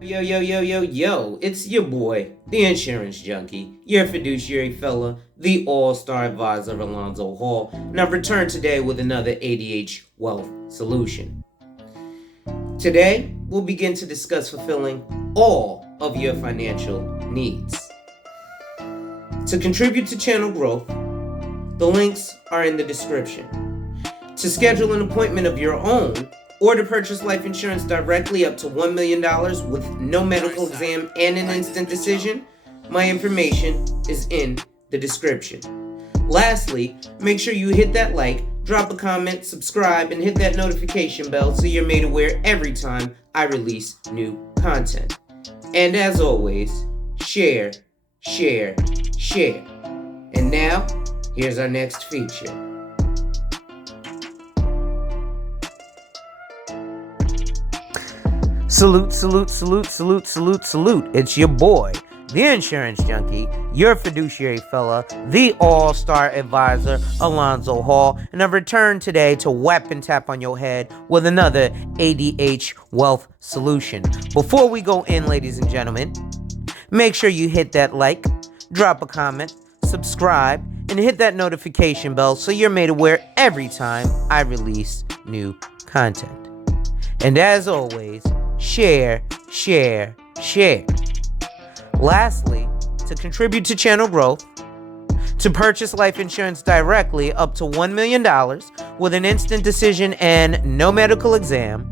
Yo, yo, yo, yo, yo, it's your boy, the insurance junkie, your fiduciary fella, the all-star advisor Alonzo Hall, and I've returned today with another ADH wealth solution. Today, we'll begin to discuss fulfilling all of your financial needs. To contribute to channel growth, the links are in the description. To schedule an appointment of your own, or to purchase life insurance directly up to $1 million with no medical exam and an instant decision, my information is in the description. Lastly, make sure you hit that like, drop a comment, subscribe, and hit that notification bell so you're made aware every time I release new content. And as always, share, share, share. And now, here's our next feature. Salute, salute, salute, salute, salute, salute. It's your boy, the insurance junkie, your fiduciary fella, the all-star advisor, Alonzo Hall, and I've returned today to whap and tap on your head with another ADH wealth solution. Before we go in, ladies and gentlemen, make sure you hit that like, drop a comment, subscribe, and hit that notification bell so you're made aware every time I release new content. And as always, share, share, share. Lastly, to contribute to channel growth, to purchase life insurance directly up to $1 million with an instant decision and no medical exam,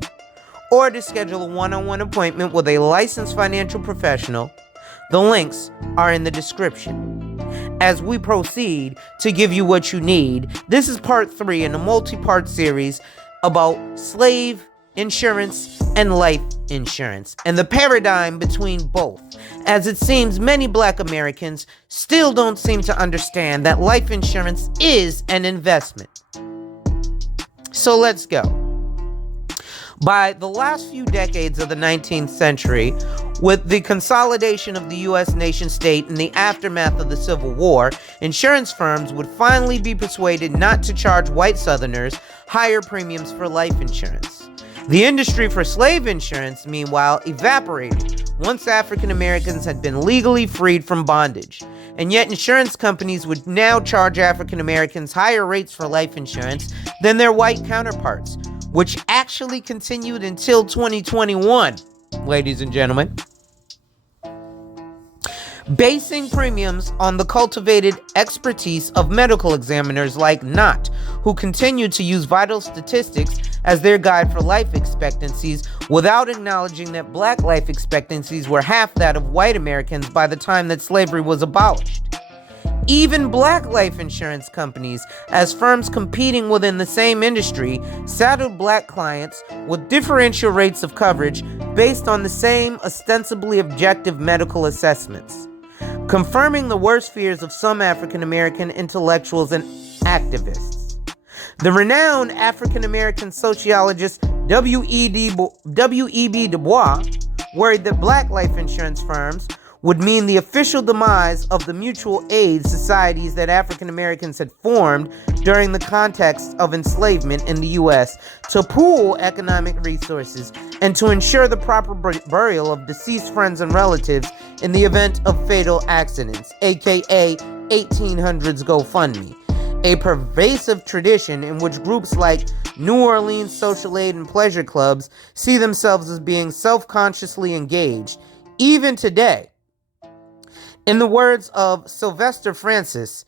or to schedule a one-on-one appointment with a licensed financial professional, the links are in the description. As we proceed to give you what you need, this is part 3 in a multi-part series about slave insurance and life insurance, and the paradigm between both, as it seems many Black Americans still don't seem to understand that life insurance is an investment. So let's go. By the last few decades of the 19th century, with the consolidation of the U.S. nation-state in the aftermath of the Civil War, insurance firms would finally be persuaded not to charge white Southerners higher premiums for life insurance. The industry for slave insurance, meanwhile, evaporated once African Americans had been legally freed from bondage. And yet insurance companies would now charge African Americans higher rates for life insurance than their white counterparts, which actually continued until 2021, ladies and gentlemen. Basing premiums on the cultivated expertise of medical examiners like Knott, who continued to use vital statistics as their guide for life expectancies without acknowledging that Black life expectancies were half that of white Americans by the time that slavery was abolished. Even Black life insurance companies, as firms competing within the same industry, saddled Black clients with differential rates of coverage based on the same ostensibly objective medical assessments, confirming the worst fears of some African American intellectuals and activists. The renowned African American sociologist W.E.B. Du Bois worried that Black life insurance firms would mean the official demise of the mutual aid societies that African Americans had formed during the context of enslavement in the U.S. to pool economic resources and to ensure the proper burial of deceased friends and relatives in the event of fatal accidents, aka 1800s GoFundMe, a pervasive tradition in which groups like New Orleans social aid and pleasure clubs see themselves as being self-consciously engaged, even today. In the words of Sylvester Francis,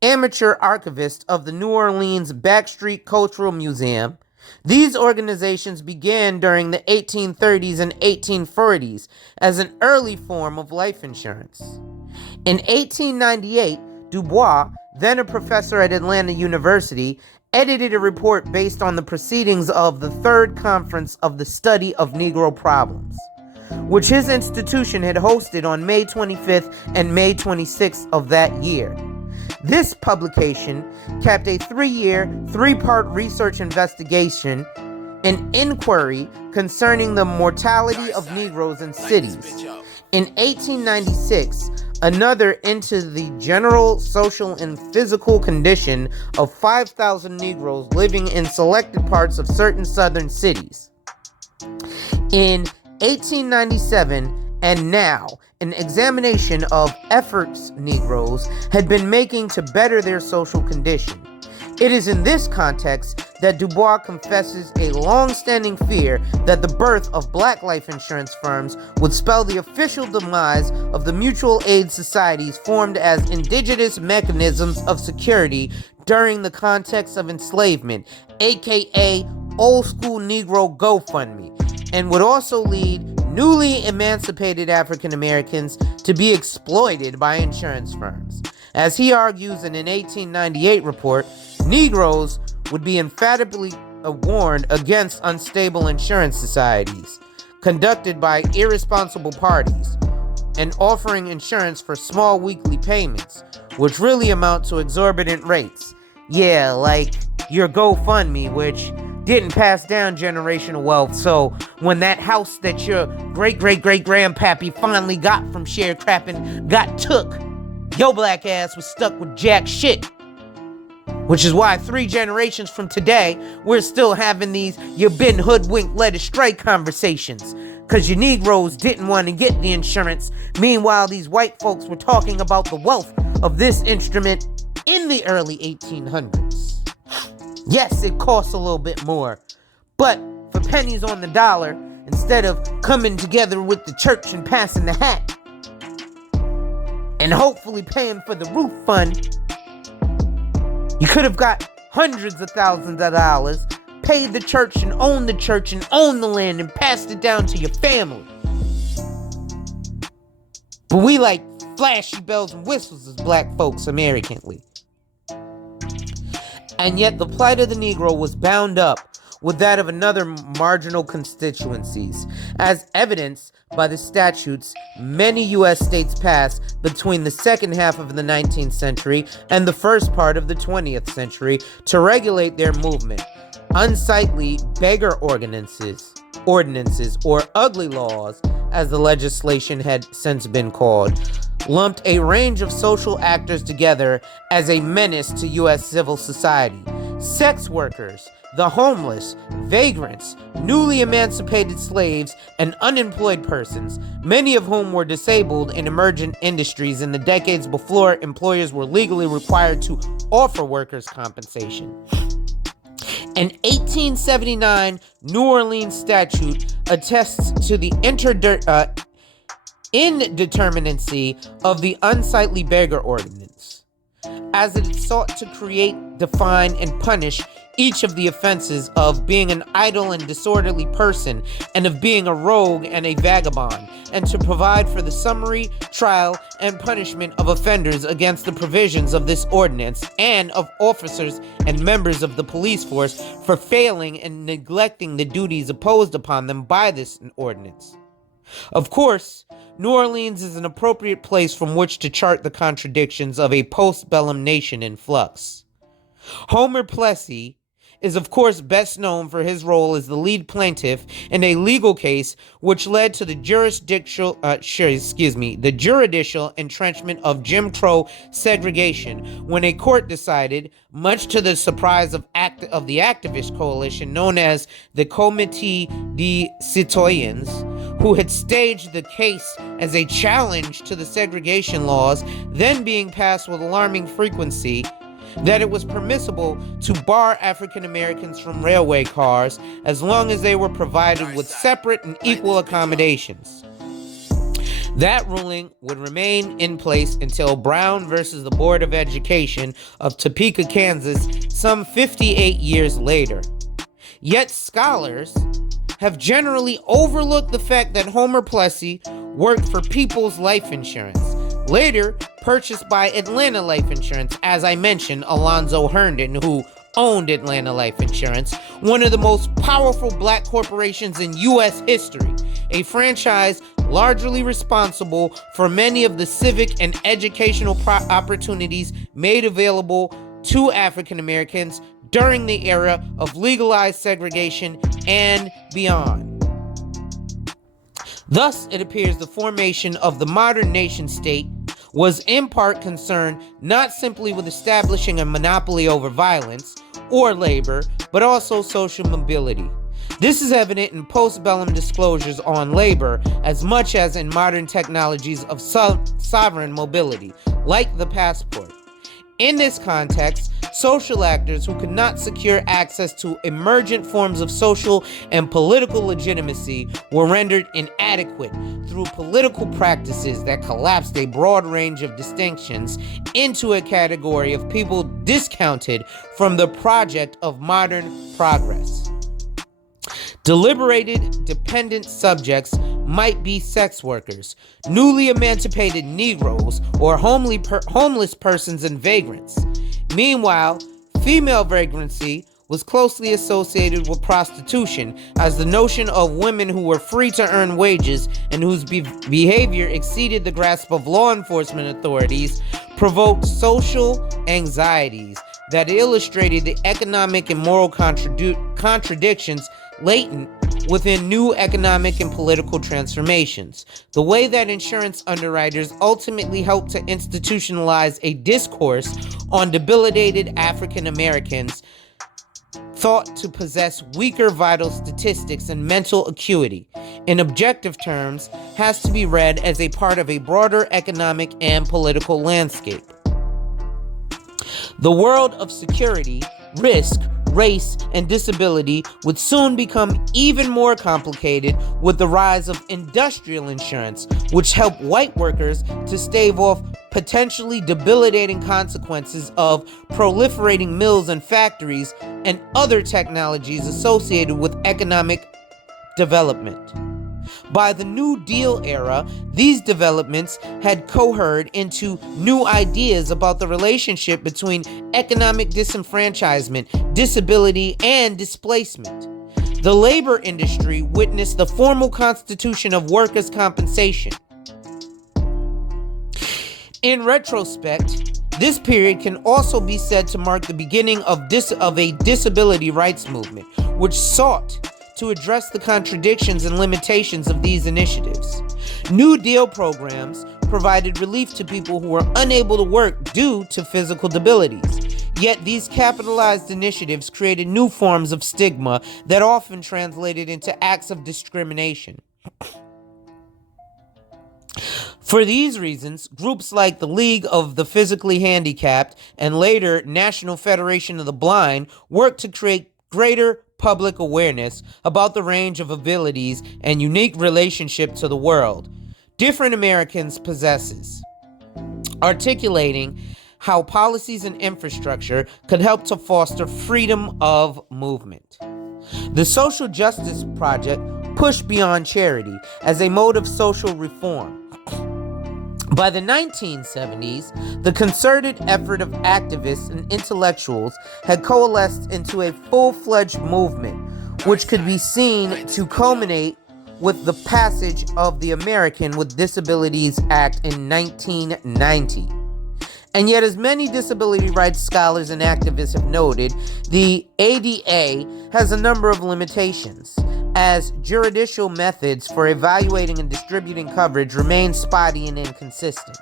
amateur archivist of the New Orleans Backstreet Cultural Museum, these organizations began during the 1830s and 1840s as an early form of life insurance. In 1898, Du Bois, then a professor at Atlanta University, edited a report based on the proceedings of the Third Conference of the Study of Negro Problems, which his institution had hosted on May 25th and May 26th of that year. This publication capped a 3-year, 3-part research investigation and inquiry concerning the mortality of Negroes in cities. In 1896, another into the general social and physical condition of 5,000 Negroes living in selected parts of certain southern cities. In 1897 and now, an examination of efforts Negroes had been making to better their social condition. It is in this context that Du Bois confesses a long-standing fear that the birth of black life insurance firms would spell the official demise of the mutual aid societies formed as indigenous mechanisms of security during the context of enslavement, aka old school Negro GoFundMe, and would also lead newly emancipated African Americans to be exploited by insurance firms. As he argues in an 1898 report, Negroes would be emphatically warned against unstable insurance societies conducted by irresponsible parties and offering insurance for small weekly payments, which really amount to exorbitant rates. Yeah, like your GoFundMe, which didn't pass down generational wealth, so when that house that your great-great-great-grandpappy finally got from sharecropping got took, your black ass was stuck with jack shit. Which is why 3 generations from today, we're still having these "you been hoodwinked, led astray" conversations. Because your Negroes didn't want to get the insurance. Meanwhile, these white folks were talking about the wealth of this instrument in the early 1800s. Yes, it costs a little bit more. But for pennies on the dollar, instead of coming together with the church and passing the hat, and hopefully paying for the roof fund, you could have got hundreds of thousands of dollars, paid the church and owned the land and passed it down to your family. But we like flashy bells and whistles as black folks Americanly. And yet the plight of the Negro was bound up with that of another marginal constituencies, as evidenced by the statutes many U.S. states passed between the second half of the 19th century and the first part of the 20th century to regulate their movement. Unsightly beggar ordinances, or ugly laws, as the legislation had since been called, lumped a range of social actors together as a menace to U.S. civil society. Sex workers, the homeless, vagrants, newly emancipated slaves, and unemployed persons, many of whom were disabled in emergent industries in the decades before employers were legally required to offer workers' compensation. An 1879 New Orleans statute attests to the indeterminacy of the unsightly beggar ordinance, as it sought to create, define, and punish each of the offenses of being an idle and disorderly person, and of being a rogue and a vagabond, and to provide for the summary trial and punishment of offenders against the provisions of this ordinance, and of officers and members of the police force for failing and neglecting the duties imposed upon them by this ordinance. Of course, New Orleans is an appropriate place from which to chart the contradictions of a post-bellum nation in flux. Homer Plessy is of course best known for his role as the lead plaintiff in a legal case which led to the juridical entrenchment of Jim Crow segregation, when a court decided, much to the surprise of the activist coalition known as the Comité des Citoyens, who had staged the case as a challenge to the segregation laws then being passed with alarming frequency, that it was permissible to bar African Americans from railway cars as long as they were provided with separate and equal accommodations. That ruling would remain in place until Brown versus the Board of Education of Topeka, Kansas, some 58 years later. Yet scholars have generally overlooked the fact that Homer Plessy worked for People's Life Insurance, later purchased by Atlanta Life Insurance, as I mentioned, Alonzo Herndon, who owned Atlanta Life Insurance, one of the most powerful black corporations in U.S. history, a franchise largely responsible for many of the civic and educational opportunities made available to African Americans during the era of legalized segregation and beyond. Thus, it appears the formation of the modern nation state was in part concerned not simply with establishing a monopoly over violence or labor, but also social mobility. This is evident in postbellum disclosures on labor as much as in modern technologies of sovereign mobility, like the passport. In this context, social actors who could not secure access to emergent forms of social and political legitimacy were rendered inadequate through political practices that collapsed a broad range of distinctions into a category of people discounted from the project of modern progress. Deliberated dependent subjects might be sex workers, newly emancipated Negroes, or homeless persons and vagrants. Meanwhile, female vagrancy was closely associated with prostitution, as the notion of women who were free to earn wages and whose behavior exceeded the grasp of law enforcement authorities provoked social anxieties that illustrated the economic and moral contradictions latent within new economic and political transformations. The way that insurance underwriters ultimately helped to institutionalize a discourse on debilitated African Americans thought to possess weaker vital statistics and mental acuity, in objective terms, has to be read as a part of a broader economic and political landscape. The world of security, risk, race, and disability would soon become even more complicated with the rise of industrial insurance, which helped white workers to stave off potentially debilitating consequences of proliferating mills and factories and other technologies associated with economic development. By the New Deal era, these developments had cohered into new ideas about the relationship between economic disenfranchisement, disability, and displacement. The labor industry witnessed the formal constitution of workers' compensation. In retrospect, this period can also be said to mark the beginning of a disability rights movement, which sought to address the contradictions and limitations of these initiatives. New Deal programs provided relief to people who were unable to work due to physical debilities. Yet these capitalized initiatives created new forms of stigma that often translated into acts of discrimination. For these reasons, groups like the League of the Physically Handicapped and later National Federation of the Blind worked to create greater public awareness about the range of abilities and unique relationship to the world different Americans possesses, articulating how policies and infrastructure could help to foster freedom of movement. The social justice project pushed beyond charity as a mode of social reform. By the 1970s, the concerted effort of activists and intellectuals had coalesced into a full-fledged movement, which could be seen to culminate with the passage of the American with Disabilities Act in 1990. And yet, as many disability rights scholars and activists have noted, the ADA has a number of limitations, as judicial methods for evaluating and distributing coverage remain spotty and inconsistent.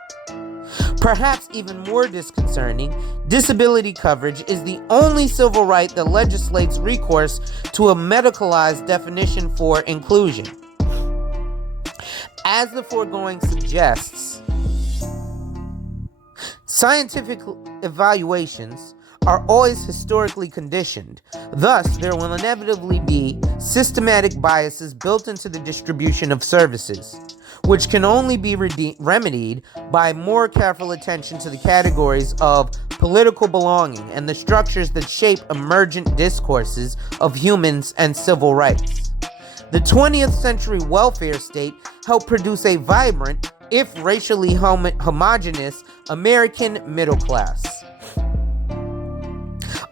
Perhaps even more disconcerting, disability coverage is the only civil right that legislates recourse to a medicalized definition for inclusion. As the foregoing suggests, scientific evaluations are always historically conditioned. Thus, there will inevitably be systematic biases built into the distribution of services, which can only be remedied by more careful attention to the categories of political belonging and the structures that shape emergent discourses of humans and civil rights. The 20th century welfare state helped produce a vibrant, if racially homogeneous, American middle class.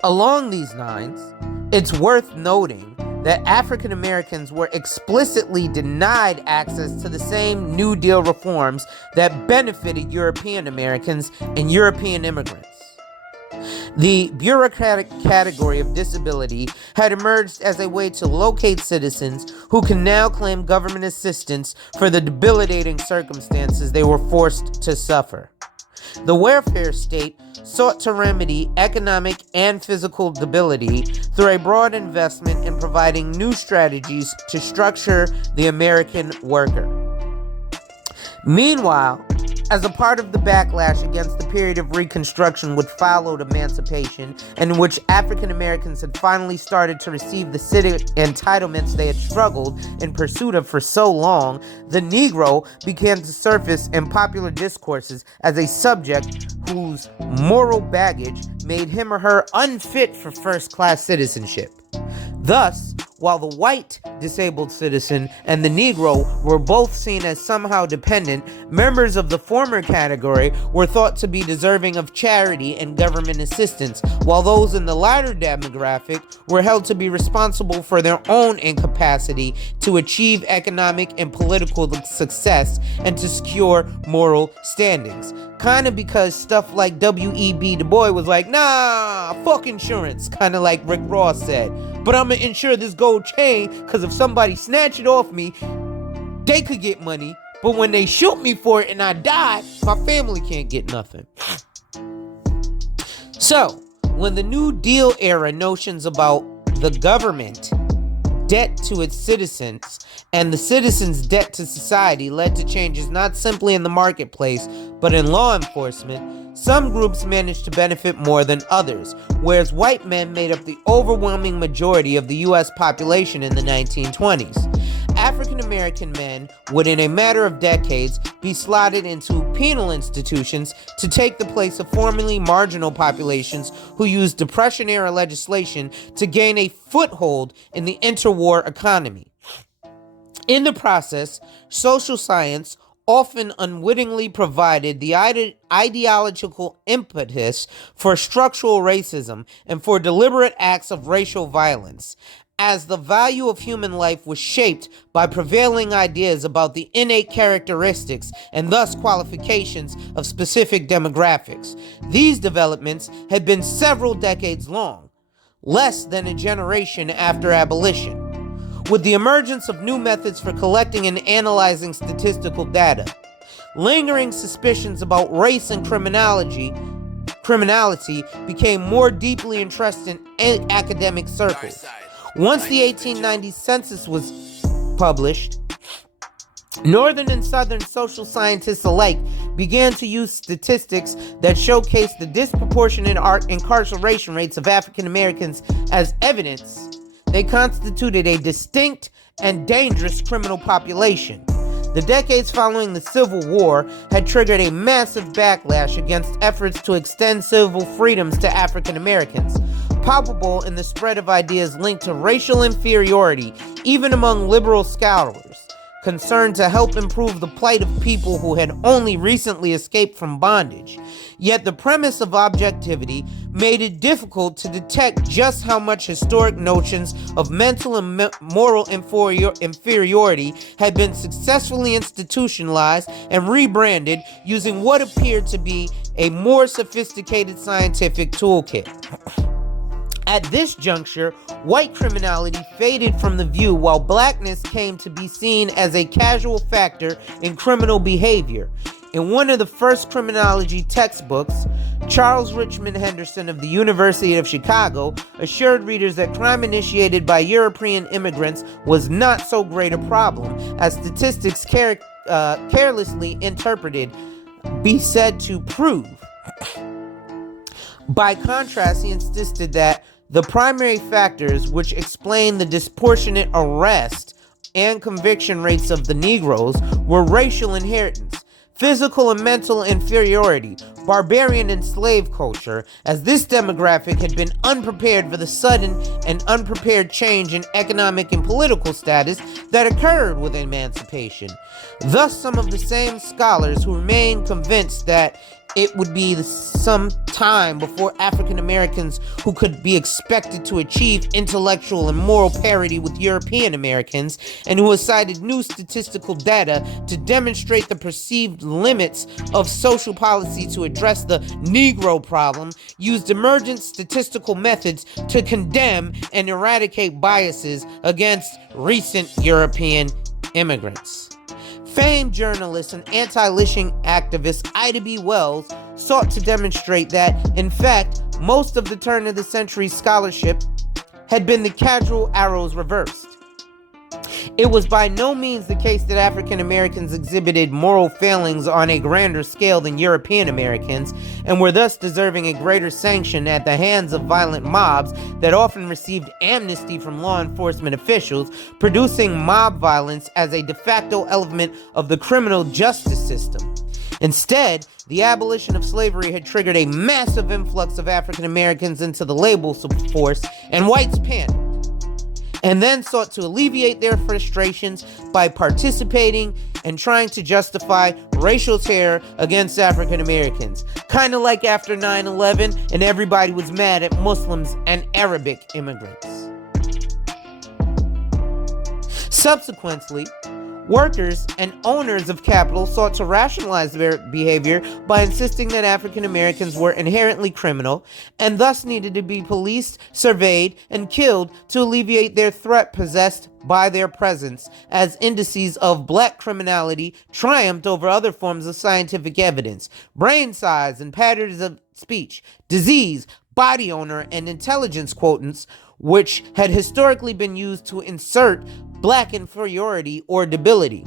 Along these lines, it's worth noting that African Americans were explicitly denied access to the same New Deal reforms that benefited European Americans and European immigrants. The bureaucratic category of disability had emerged as a way to locate citizens who can now claim government assistance for the debilitating circumstances they were forced to suffer. The welfare state sought to remedy economic and physical debility through a broad investment in providing new strategies to structure the American worker. Meanwhile, as a part of the backlash against the period of Reconstruction which followed emancipation, and in which African Americans had finally started to receive the civic entitlements they had struggled in pursuit of for so long, the Negro began to surface in popular discourses as a subject whose moral baggage made him or her unfit for first-class citizenship. Thus, while the white disabled citizen and the Negro were both seen as somehow dependent, members of the former category were thought to be deserving of charity and government assistance, while those in the latter demographic were held to be responsible for their own incapacity to achieve economic and political success and to secure moral standings. Kind of because stuff like W.E.B. Du Bois was like, nah, fuck insurance, kind of like Rick Ross said. But I'm gonna insure this gold chain because if somebody snatch it off me, they could get money. But when they shoot me for it and I die, my family can't get nothing. So, when the New Deal era notions about the government debt to its citizens and the citizens' debt to society led to changes not simply in the marketplace, but in law enforcement, some groups managed to benefit more than others, whereas white men made up the overwhelming majority of the U.S. population in the 1920s. African American men would, in a matter of decades, be slotted into penal institutions to take the place of formerly marginal populations who used Depression-era legislation to gain a foothold in the interwar economy. In the process, social science often unwittingly provided the ideological impetus for structural racism and for deliberate acts of racial violence, as the value of human life was shaped by prevailing ideas about the innate characteristics and thus qualifications of specific demographics. These developments had been several decades long, less than a generation after abolition. With the emergence of new methods for collecting and analyzing statistical data, lingering suspicions about race and criminality became more deeply entrenched in academic circles. Once the 1890 census was published, Northern and Southern social scientists alike began to use statistics that showcased the disproportionate incarceration rates of African Americans as evidence they constituted a distinct and dangerous criminal population. The decades following the Civil War had triggered a massive backlash against efforts to extend civil freedoms to African Americans, palpable in the spread of ideas linked to racial inferiority, even among liberal scholars concerned to help improve the plight of people who had only recently escaped from bondage. Yet the premise of objectivity made it difficult to detect just how much historic notions of mental and moral inferiority had been successfully institutionalized and rebranded using what appeared to be a more sophisticated scientific toolkit. At this juncture, white criminality faded from the view while blackness came to be seen as a casual factor in criminal behavior. In one of the first criminology textbooks, Charles Richmond Henderson of the University of Chicago assured readers that crime initiated by European immigrants was not so great a problem as statistics carelessly interpreted be said to prove. By contrast, he insisted that the primary factors which explain the disproportionate arrest and conviction rates of the Negroes were racial inheritance, physical and mental inferiority, barbarian and slave culture, as this demographic had been unprepared for the sudden and unprepared change in economic and political status that occurred with emancipation. Thus, some of the same scholars who remained convinced that it would be some time before African Americans who could be expected to achieve intellectual and moral parity with European Americans, and who has cited new statistical data to demonstrate the perceived limits of social policy to address the Negro problem, used emergent statistical methods to condemn and eradicate biases against recent European immigrants. Famed journalist and anti-lynching activist Ida B. Wells sought to demonstrate that, in fact, most of the turn of the century scholarship had been the casual arrows reversed. It was by no means the case that African Americans exhibited moral failings on a grander scale than European Americans, and were thus deserving a greater sanction at the hands of violent mobs that often received amnesty from law enforcement officials, producing mob violence as a de facto element of the criminal justice system. Instead, the abolition of slavery had triggered a massive influx of African Americans into the labor force, and whites panicked, and then sought to alleviate their frustrations by participating and trying to justify racial terror against African Americans. Kind of like after 9/11 and everybody was mad at Muslims and Arabic immigrants. Subsequently, workers and owners of capital sought to rationalize their behavior by insisting that African Americans were inherently criminal and thus needed to be policed, surveyed, and killed to alleviate their threat possessed by their presence, as indices of black criminality triumphed over other forms of scientific evidence. Brain size and patterns of speech, disease, body odor, and intelligence quotients, which had historically been used to insert black inferiority or debility.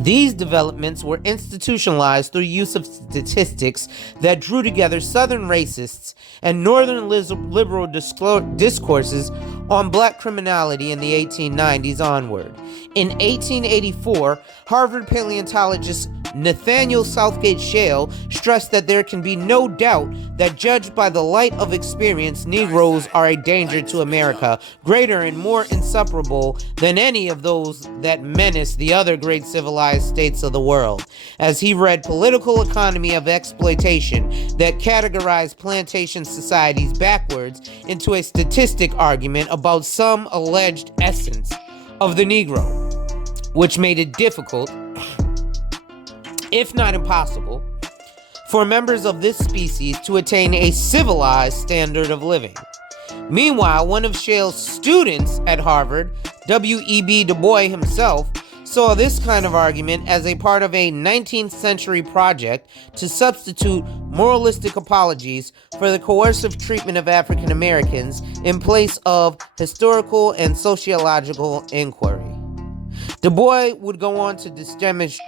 These developments were institutionalized through use of statistics that drew together Southern racists and Northern liberal discourses on black criminality in the 1890s onward. In 1884, Harvard paleontologist Nathaniel Southgate Shale stressed that there can be no doubt that, judged by the light of experience, Negroes are a danger to America, greater and more insuperable than any of those that menace the other great civilized states of the world. As he read Political Economy of Exploitation that categorized plantation societies backwards into a statistic argument about some alleged essence of the Negro, which made it difficult, if not impossible, for members of this species to attain a civilized standard of living. Meanwhile, one of Shale's students at Harvard, W.E.B. Du Bois himself, saw this kind of argument as a part of a 19th century project to substitute moralistic apologies for the coercive treatment of African Americans in place of historical and sociological inquiry. Du Bois would go on to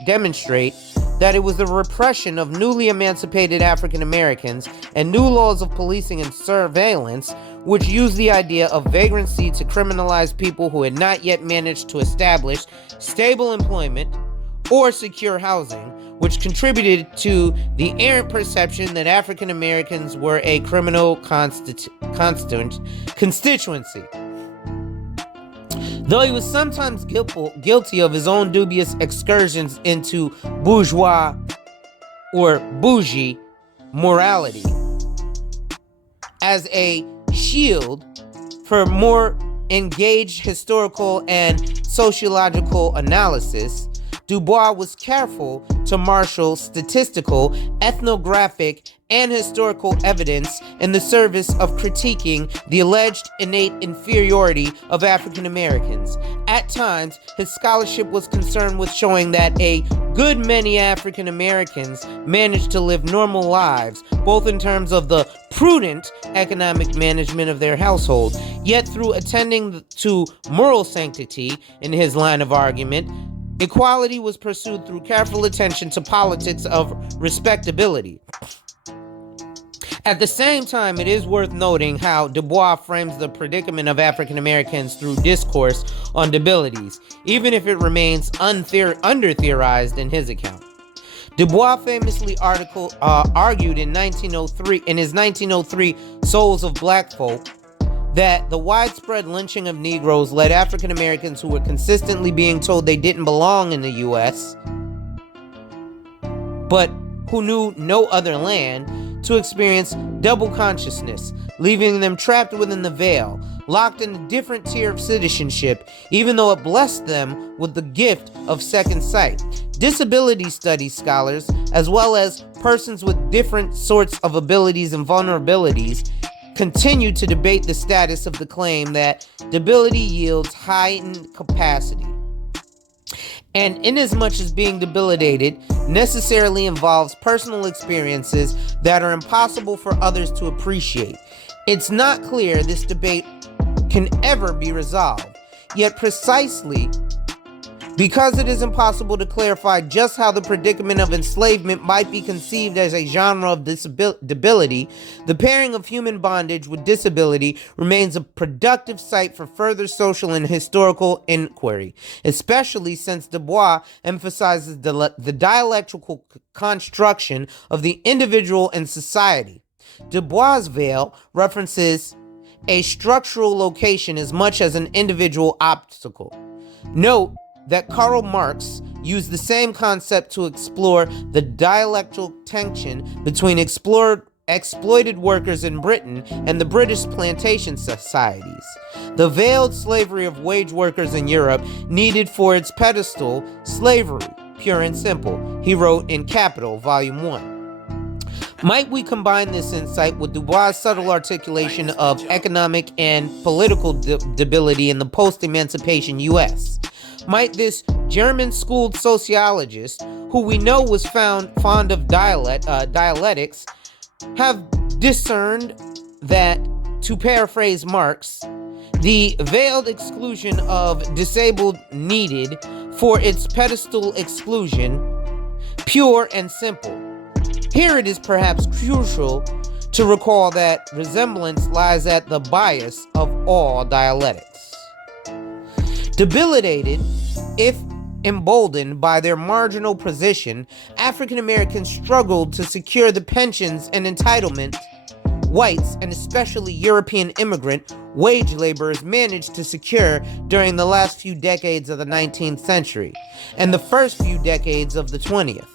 demonstrate that it was the repression of newly emancipated African Americans and new laws of policing and surveillance which used the idea of vagrancy to criminalize people who had not yet managed to establish stable employment or secure housing, which contributed to the errant perception that African Americans were a criminal constituency. Though he was sometimes guilty of his own dubious excursions into bourgeois or bougie morality as a shield for more engaged historical and sociological analysis, Du Bois was careful to marshal statistical, ethnographic, and historical evidence in the service of critiquing the alleged innate inferiority of African Americans. At times, his scholarship was concerned with showing that a good many African Americans managed to live normal lives, both in terms of the prudent economic management of their household, yet through attending to moral sanctity, in his line of argument, equality was pursued through careful attention to politics of respectability. At the same time, it is worth noting how Du Bois frames the predicament of African Americans through discourse on debilities, even if it remains under-theorized in his account. Du Bois famously argued in his 1903 Souls of Black Folk that the widespread lynching of Negroes led African Americans who were consistently being told they didn't belong in the U.S., but who knew no other land, to experience double consciousness, leaving them trapped within the veil, locked in a different tier of citizenship, even though it blessed them with the gift of second sight. Disability studies scholars, as well as persons with different sorts of abilities and vulnerabilities, continue to debate the status of the claim that debility yields heightened capacity. And inasmuch as being debilitated necessarily involves personal experiences that are impossible for others to appreciate, it's not clear this debate can ever be resolved. Yet precisely because it is impossible to clarify just how the predicament of enslavement might be conceived as a genre of debility, the pairing of human bondage with disability remains a productive site for further social and historical inquiry, especially since Du Bois emphasizes the dialectical construction of the individual and society. Du Bois' veil references a structural location as much as an individual obstacle. Note that Karl Marx used the same concept to explore the dialectical tension between exploited workers in Britain and the British plantation societies. The veiled slavery of wage workers in Europe needed for its pedestal slavery, pure and simple, he wrote in Capital, Volume 1. Might we combine this insight with Du Bois' subtle articulation of economic and political debility in the post-emancipation U.S.? Might this German-schooled sociologist, who we know was fond of dialectics, have discerned that, to paraphrase Marx, the veiled exclusion of disabled needed for its pedestal exclusion, pure and simple? Here it is perhaps crucial to recall that resemblance lies at the bias of all dialectics. Debilitated, if emboldened by their marginal position, African Americans struggled to secure the pensions and entitlement whites, and especially European immigrant wage laborers, managed to secure during the last few decades of the 19th century and the first few decades of the 20th.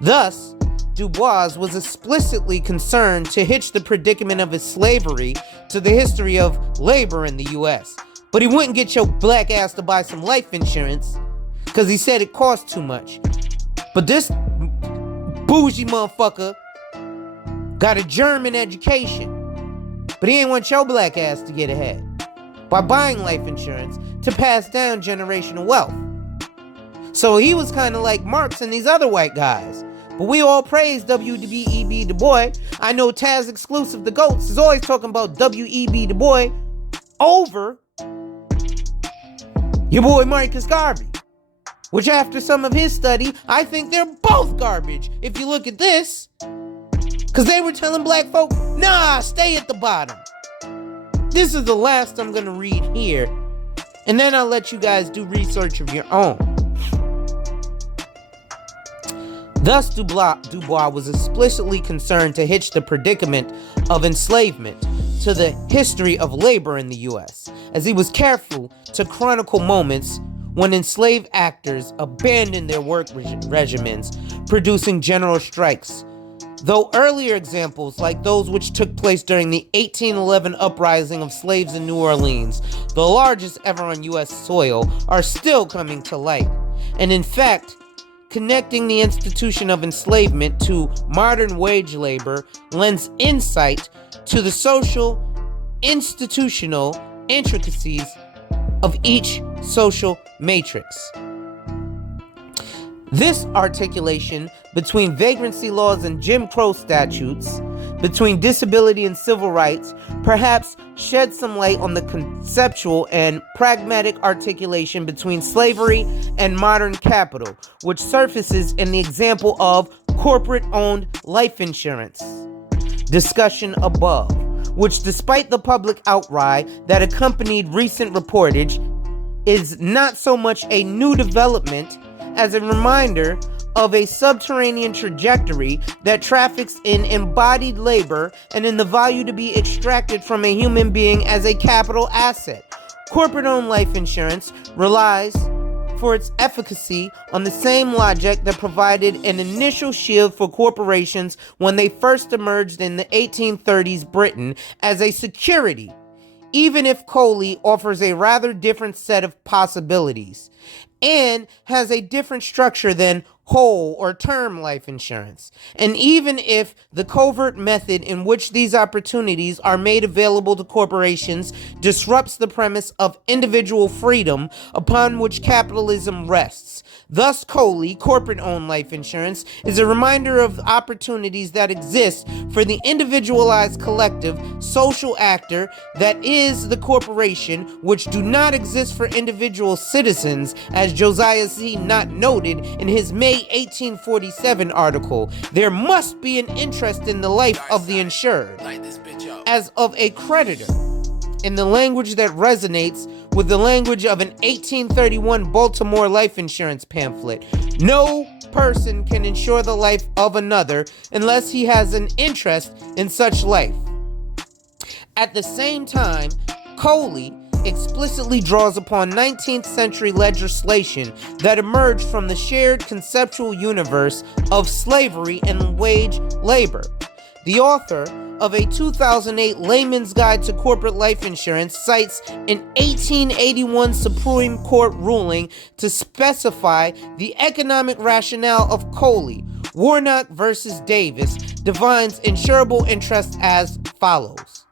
Thus, Du Bois was explicitly concerned to hitch the predicament of his slavery to the history of labor in the U.S., but he wouldn't get your black ass to buy some life insurance because he said it cost too much. But this bougie motherfucker got a German education, but he ain't want your black ass to get ahead by buying life insurance to pass down generational wealth. So he was kind of like Marx and these other white guys. But we all praise W.E.B. Du Bois. I know Taz Exclusive, the GOATs, is always talking about W.E.B. Du Bois over your boy Marcus Garvey, which after some of his study, I think they're both garbage if you look at this. Because they were telling black folk, nah, stay at the bottom. This is the last I'm going to read here, and then I'll let you guys do research of your own. Thus, Du Bois was explicitly concerned to hitch the predicament of enslavement to the history of labor in the U.S., as he was careful to chronicle moments when enslaved actors abandoned their work regimens, producing general strikes. Though earlier examples, like those which took place during the 1811 uprising of slaves in New Orleans, the largest ever on U.S. soil, are still coming to light. And in fact, connecting the institution of enslavement to modern wage labor lends insight to the social, institutional intricacies of each social matrix. This articulation between vagrancy laws and Jim Crow statutes, between disability and civil rights, perhaps sheds some light on the conceptual and pragmatic articulation between slavery and modern capital, which surfaces in the example of corporate-owned life insurance discussion above, which, despite the public outcry that accompanied recent reportage, is not so much a new development as a reminder of a subterranean trajectory that traffics in embodied labor and in the value to be extracted from a human being as a capital asset. Corporate-owned life insurance relies for its efficacy on the same logic that provided an initial shield for corporations when they first emerged in the 1830s Britain as a security, even if Coley offers a rather different set of possibilities and has a different structure than whole or term life insurance. And even if the covert method in which these opportunities are made available to corporations disrupts the premise of individual freedom upon which capitalism rests, Thus, COLI, corporate-owned life insurance, is a reminder of opportunities that exist for the individualized collective social actor that is the corporation, which do not exist for individual citizens, as Josiah C. Nott noted in his May 1847 article. There must be an interest in the life of the insured as of a creditor, in the language that resonates with the language of an 1831 Baltimore life insurance pamphlet. No person can insure the life of another unless he has an interest in such life. At the same time, COLI explicitly draws upon 19th century legislation that emerged from the shared conceptual universe of slavery and wage labor. The author of a 2008 Layman's Guide to Corporate Life Insurance cites an 1881 Supreme Court ruling to specify the economic rationale of COLI. Warnock versus Davis defines insurable interest as follows.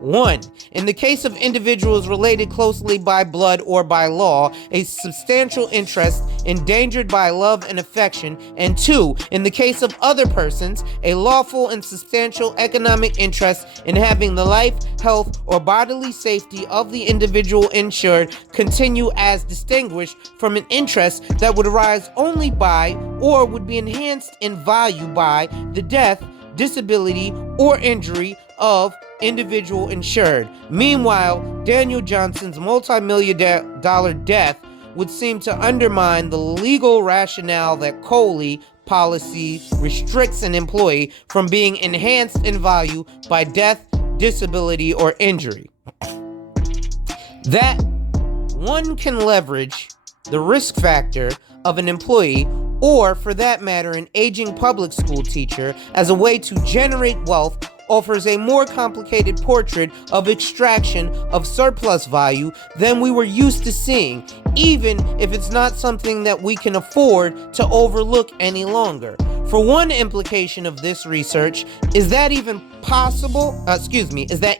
1. In the case of individuals related closely by blood or by law, a substantial interest endangered by love and affection. And 2. In the case of other persons, a lawful and substantial economic interest in having the life, health, or bodily safety of the individual insured continue, as distinguished from an interest that would arise only by or would be enhanced in value by the death, disability, or injury of individual insured. Meanwhile, Daniel Johnson's multi-million dollar death would seem to undermine the legal rationale that COLI policy restricts an employee from being enhanced in value by death, disability, or injury. That one can leverage the risk factor of an employee, or for that matter, an aging public school teacher, as a way to generate wealth offers a more complicated portrait of extraction of surplus value than we were used to seeing, even if it's not something that we can afford to overlook any longer. For one implication of this research is that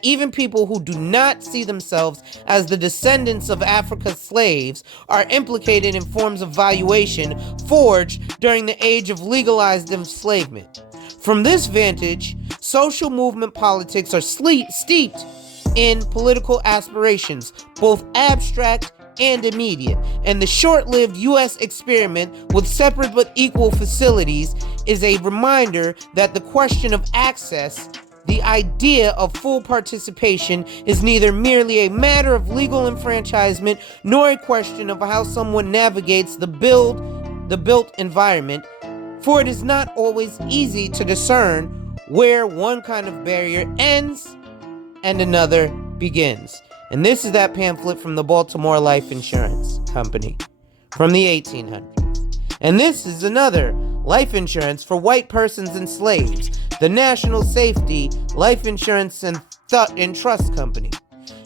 even people who do not see themselves as the descendants of Africa's slaves are implicated in forms of valuation forged during the age of legalized enslavement. From this vantage, social movement politics are steeped in political aspirations, both abstract and immediate, and the short-lived U.S. experiment with separate but equal facilities is a reminder that the question of access, the idea of full participation, is neither merely a matter of legal enfranchisement nor a question of how someone navigates the built environment, for it is not always easy to discern where one kind of barrier ends and another begins. And this is that pamphlet from the Baltimore Life Insurance Company from the 1800s. And this is another life insurance for white persons and slaves, the National Safety Life Insurance and Trust Company.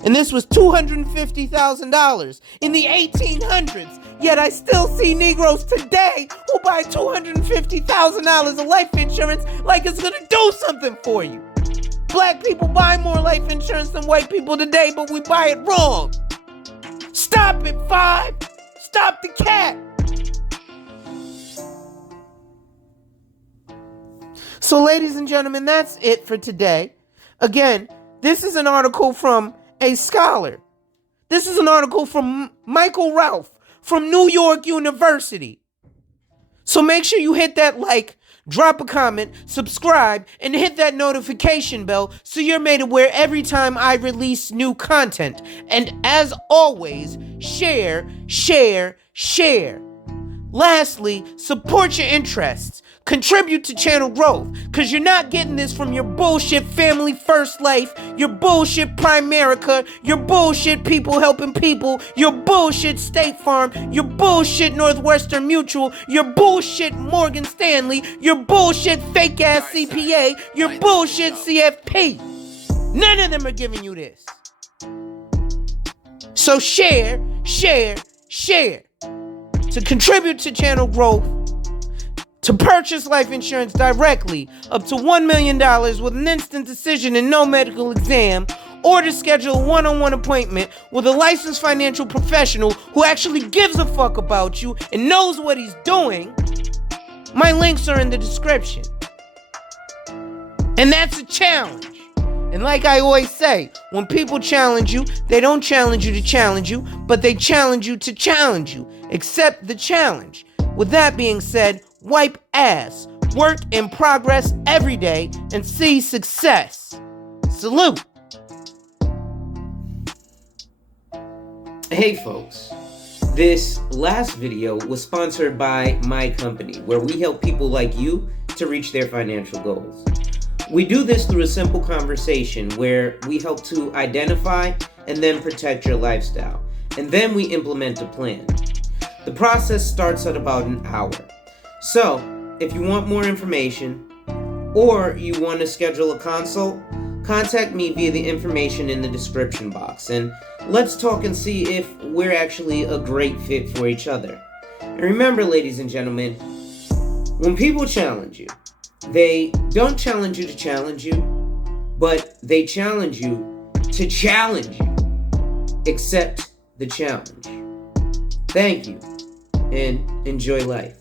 And this was $250,000 in the 1800s. Yet I still see Negroes today who buy $250,000 of life insurance like it's gonna do something for you. Black people buy more life insurance than white people today, but we buy it wrong. Stop it, 5. Stop the cat. So, ladies and gentlemen, that's it for today. Again, this is an article from a scholar. This is an article from Michael Ralph from New York University. So make sure you hit that like, drop a comment, subscribe, and hit that notification bell so you're made aware every time I release new content. And as always, share, share, share. Lastly, support your interests. Contribute to channel growth, because you're not getting this from your bullshit Family First Life, your bullshit Primerica, your bullshit People Helping People, your bullshit State Farm, your bullshit Northwestern Mutual, your bullshit Morgan Stanley, your bullshit fake-ass CPA, your bullshit CFP. None of them are giving you this. So share, share, share. To contribute to channel growth, to purchase life insurance directly up to $1 million with an instant decision and no medical exam, or to schedule a one-on-one appointment with a licensed financial professional who actually gives a fuck about you and knows what he's doing, my links are in the description. And that's a challenge. And like I always say, when people challenge you, they don't challenge you to challenge you, but they challenge you to challenge you. Accept the challenge. With that being said, wipe ass, work in progress every day, and see success. Salute. Hey folks, this last video was sponsored by my company, where we help people like you to reach their financial goals. We do this through a simple conversation where we help to identify and then protect your lifestyle, and then we implement a plan. The process starts at about an hour. So, if you want more information, or you want to schedule a consult, contact me via the information in the description box, and let's talk and see if we're actually a great fit for each other. And remember, ladies and gentlemen, when people challenge you, they don't challenge you to challenge you, but they challenge you to challenge you. Accept the challenge. Thank you, and enjoy life.